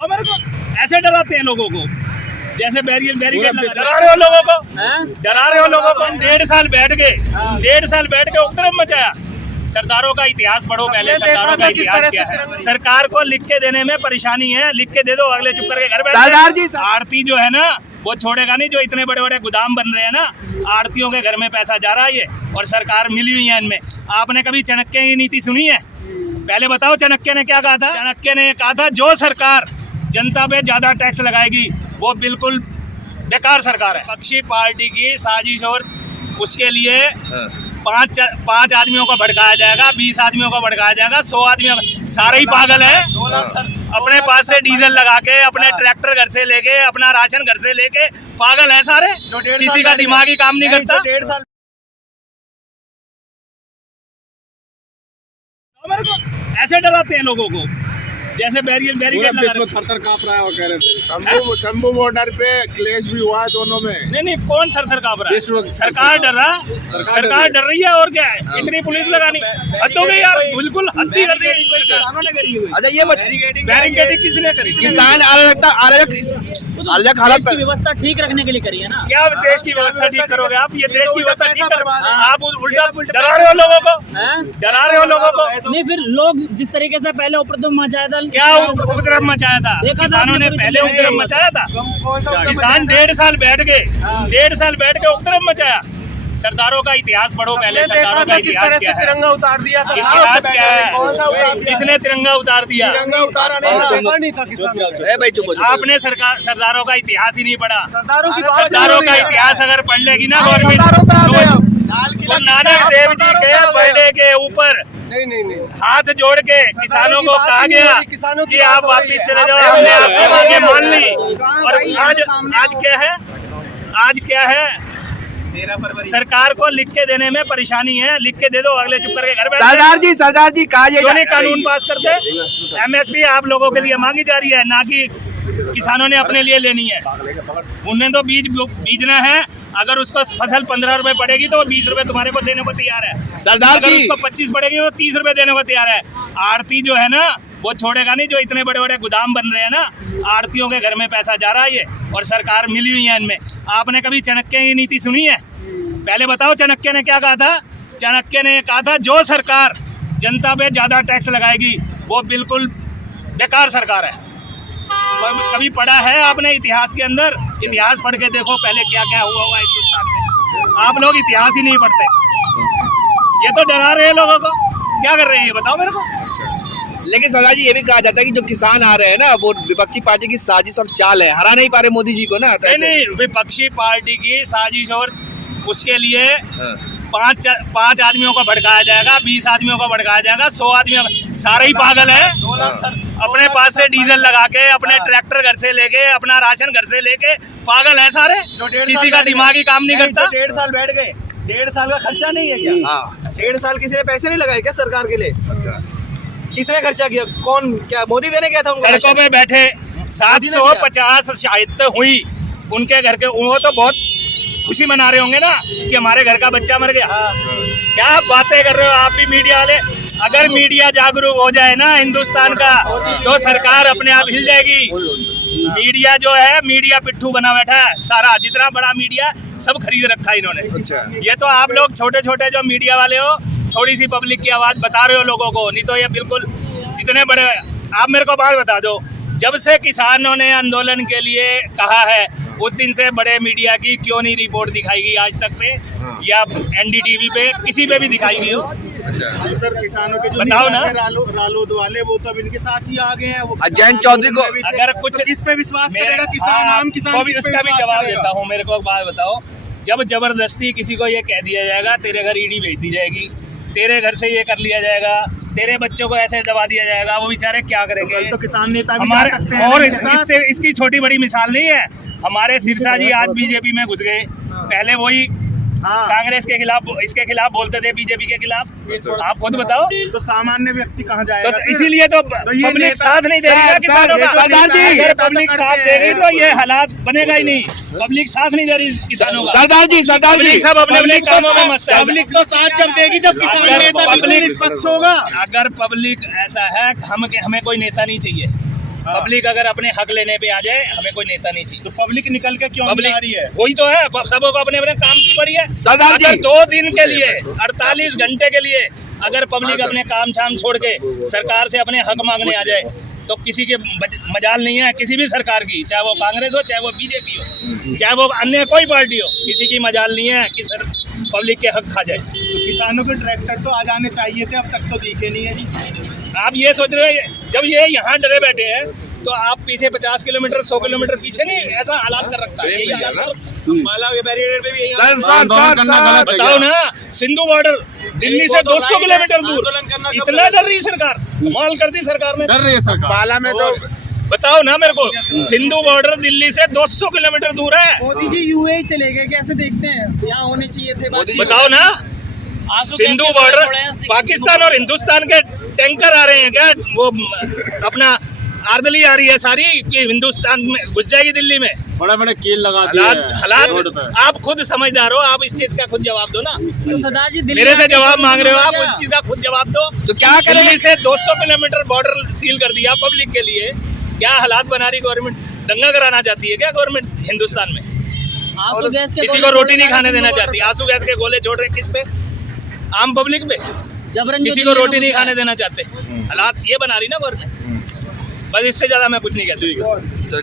मेरे को ऐसे डराते हैं लोगों को, जैसे बैरिकेड डरा रहे हो लोगों को, डरा रहे हो लोगों को। 1.5 साल बैठ के 1.5 साल बैठ के उपद्रव मचाया। सरदारों का इतिहास पढ़ो पहले, सरदारों का इतिहास क्या है। सरकार को लिख के देने में परेशानी है, लिख के दे दो, अगले चुप करके घर बैठ। आरती जो है ना वो छोड़ेगा नहीं, जो इतने बड़े बड़े गोदाम बन रहे हैं ना, आरतियों के घर में पैसा जा रहा है ये, और सरकार मिली हुई है इनमें। आपने कभी चाणक्य की नीति सुनी है? पहले बताओ चाणक्य ने क्या कहा था? चाणक्य ने कहा था जो सरकार जनता पे ज्यादा टैक्स लगाएगी वो बिल्कुल बेकार सरकार है। विपक्षी पार्टी की साजिश, और उसके लिए 5 आदमियों को भड़काया जाएगा, 20 आदमियों को भड़काया जाएगा, 100 आदमियों को। सारे ही पागल है। अपने पास से डीजल लगा के, अपने ट्रैक्टर घर से लेके, अपना राशन घर से लेके पागल है सारे। किसी का दिमाग ही काम नहीं करता। 1.5 साल ऐसे डराते हैं लोगों को, जैसे बैरिकेड थर-थर कांप रहा है और कह रहे थे शंभू बॉर्डर पे क्लेश भी हुआ है दोनों में। नहीं, कौन थर-थर कांप रहा है? सरकार डर रहा, सरकार डर रही है, और क्या है? इतनी पुलिस लगानी हद हो गई यार, बिल्कुल हद ही कर दी है। किसानों ने करी हुई। अच्छा, ये बैरिकेडिंग किसने करी? किसान अलग हालत की व्यवस्था ठीक रखने के लिए करी है ना। क्या देश की व्यवस्था ठीक करोगे आप? ये देश की व्यवस्था ठीक कर, आप उल्टा डरा रहे हो लोगों को, डरा रहे हो लोगों को। नहीं, फिर लोग जिस तरीके से पहले उपद्रव मचाया था, क्या उपद्रव मचाया था? किसानों ने पहले उपद्रव मचाया था। किसान 1.5 साल बैठ के 1.5 साल बैठ के उपद्रव मचाया। सरदारों का इतिहास पढ़ो पहले, सरदारों का इतिहास क्या है। तिरंगा उतार दिया था। इतिहास क्या है? किसने तिरंगा उतार दिया? नहीं था किसान। आपने सरदारों का इतिहास ही नहीं पढ़ा। सरदारों की सरदारों का इतिहास अगर पढ़ लेगी ना गवर्नमेंट, तो नानक देव जी के बर्थडे के ऊपर नहीं हाथ जोड़ के किसानों को कहा गया कि आप वापिस चले जाओ, हमने आपकी मांगे मान ली। और आज क्या है? आज क्या है? सरकार को लिख के देने में परेशानी है, लिख के दे दो, अगले चुप करके घर बैठ। सरदार जी कहा क्यों नहीं कानून पास करते? MSP आप लोगों के लिए मांगी जा रही है, ना कि किसानों ने अपने लिए लेनी है। उन्हें तो बीज बीजना है, अगर उसको फसल 15 रुपए पड़ेगी तो 20 रुपए तुम्हारे को देने को तैयार है। सरदार अगर जी उसको 25 पड़ेगी तो 30 रुपए देने को तैयार है। आरती जो है ना वो छोड़ेगा नहीं, जो इतने बड़े बड़े गोदाम बन रहे हैं ना, आरतियों के घर में पैसा जा रहा है ये, और सरकार मिली हुई है इनमें। आपने कभी चाणक्य की नीति सुनी है? पहले बताओ चाणक्य ने क्या कहा था? चाणक्य ने कहा था जो सरकार जनता पे ज्यादा टैक्स लगाएगी वो बिल्कुल बेकार सरकार है। कभी पढ़ा है आपने इतिहास के अंदर? इतिहास पढ़ के देखो पहले क्या क्या हुआ हिंदुस्तान में। आप लोग इतिहास ही नहीं पढ़ते। ये तो डरा रहे हैं लोगों को। क्या कर रहे हैं ये बताओ मेरे को। लेकिन सरदार जी ये भी कहा जाता है कि जो किसान आ रहे हैं ना वो विपक्षी पार्टी की साजिश और चाल है, हरा नहीं पा रहे मोदी जी को ना। नहीं, विपक्षी पार्टी की साजिश, और उसके लिए 5 आदमियों को भड़काया जाएगा, 20 आदमियों को भड़काया जाएगा, 100 आदमियों को। सारे ही पागल है। अपने पास से डीजल लगा के, अपने ट्रैक्टर घर से लेके, अपना राशन घर से लेके पागल है सारे। किसी का दिमाग ही काम नहीं करता। 1.5 साल बैठ गए, 1.5 साल का खर्चा नहीं है क्या? 1.5 साल किसी ने पैसे नहीं लगाए क्या सरकार के लिए? अच्छा, किसने खर्चा किया? कौन? क्या मोदी देने गया था? सड़कों पे बैठे 750 शाहिद हुई उनके घर के, वो तो बहुत खुशी मना रहे होंगे ना कि हमारे घर का बच्चा मर गया। क्या बातें कर रहे हो आप भी मीडिया वाले? अगर मीडिया जागरूक हो जाए ना हिंदुस्तान का, तो सरकार अपने आप हिल जाएगी। मीडिया जो है, मीडिया पिट्ठू बना बैठा है सारा, जितना बड़ा मीडिया सब खरीद रखा है इन्होंने। ये तो आप लोग छोटे छोटे जो मीडिया वाले हो, थोड़ी सी पब्लिक की आवाज बता रहे हो लोगों को, नहीं तो ये बिल्कुल जितने बड़े। आप मेरे को बात बता दो, जब से किसानों ने आंदोलन के लिए कहा है उस दिन से बड़े मीडिया की क्यों नहीं रिपोर्ट दिखाई गई आज तक पे, या NDTV पे किसी पे भी दिखाई गई हो? सर किसानों के जो बताओ ना। रालोद वाले वो तो इनके साथ ही आ गए हैं। वो जयंत चौधरी को अगर कुछ किस पे विश्वास करेगा किसान? आम किसान को भी उसका भी जवाब देता हूँ। मेरे को एक बात बताओ, जब जबरदस्ती किसी को ये कह दिया जाएगा तेरे घर ED भेज दी जाएगी, तेरे घर से ये कर लिया जाएगा, तेरे बच्चों को ऐसे दबा दिया जाएगा, वो बेचारे क्या करेंगे? तो किसान नेता भी हमारे, सकते हैं। और इसकी छोटी बड़ी मिसाल नहीं है। हमारे सिरसा जी आज BJP में घुस गए, पहले वही कांग्रेस के खिलाफ, इसके खिलाफ बोलते थे, BJP के खिलाफ। आप खुद बताओ। तो सामान्य व्यक्ति कहाँ जाएगा? तो इसीलिए तो पब्लिक साथ नहीं देगी ना किसानों का। अगर पब्लिक साथ देगी तो ये हालात बनेगा ही नहीं। पब्लिक साथ नहीं दे रही किसानों का। सरदार जी सब अपने अपने कामों में मस्त है। पब्लिक तो साथ जब देगी जब किसान नेता निष्पक्ष होगा। अगर पब्लिक ऐसा है, हमें कोई नेता नहीं चाहिए, पब्लिक अगर अपने हक लेने पे आ जाए, हमें कोई नेता नहीं चाहिए। तो पब्लिक निकल के क्यों नहीं आ रही है? वही तो है, सबों को अपने अपने काम की पड़ी है। सरदार जी। अगर 2 दिन के लिए 48 घंटे के लिए अगर पब्लिक अपने काम शाम छोड़ के सरकार से अपने हक मांगने आ जाए तो किसी के मजाल नहीं है, किसी भी सरकार की, चाहे वो कांग्रेस हो, चाहे वो बीजेपी हो, चाहे वो अन्य कोई पार्टी हो, किसी की मजाल नहीं है कि सर पब्लिक के हक खा जाए। तो किसानों के ट्रैक्टर तो आ जाने चाहिए थे, अब तक तो दिखे नहीं है जी। आप ये सोच रहे हो जब ये यहाँ डरे बैठे हैं तो आप पीछे 50 किलोमीटर 100 किलोमीटर पीछे नहीं ऐसा हालात कर रखा है, यही हालात कर रखा है। माला के बैरिकेड पे भी यही हालत। बताओ ना, सिंधु बॉर्डर दिल्ली से 200 किलोमीटर दूर, इतना डर रही सरकार, कमाल कर दी सरकार ने। डर रही है सरकार। पाला में तो बताओ ना मेरे को, सिंधु बॉर्डर दिल्ली से 200 किलोमीटर दूर है। मोदी जी यूएई चले गए, कैसे देखते हैं? यहाँ होने चाहिए थे। बताओ ना, सिंधु बॉर्डर पाकिस्तान और हिंदुस्तान के टैंकर आ रहे हैं क्या? वो अपना आर्दली आ रही है सारी कि हिंदुस्तान में घुस जाएगी दिल्ली में। बड़े बड़े कील लगा दिए हालात आप खुद समझदार हो, आप इस चीज का खुद जवाब दो ना। तो सरदार जी मेरे से जवाब मांग रहे हो आप, उस चीज का खुद जवाब दो। तो क्या करें? दिल्ली से 200 किलोमीटर बॉर्डर सील कर दिया पब्लिक के लिए, क्या हालात बना रही गवर्नमेंट? दंगा कराना चाहती है क्या गवर्नमेंट हिंदुस्तान में? आंसू गैस के किसी गोले को रोटी नहीं छोड़े खाने देना जा रहे चाहती, आंसू गैस के गोले छोड़ रहे किस पे? आम पब्लिक पे। जबरन जो किसी को दिल्ली रोटी में नहीं घुसा है। खाने देना चाहते, हालात ये बना रही ना गवर्नमेंट। बस इससे ज्यादा मैं कुछ नहीं कह सकता। चल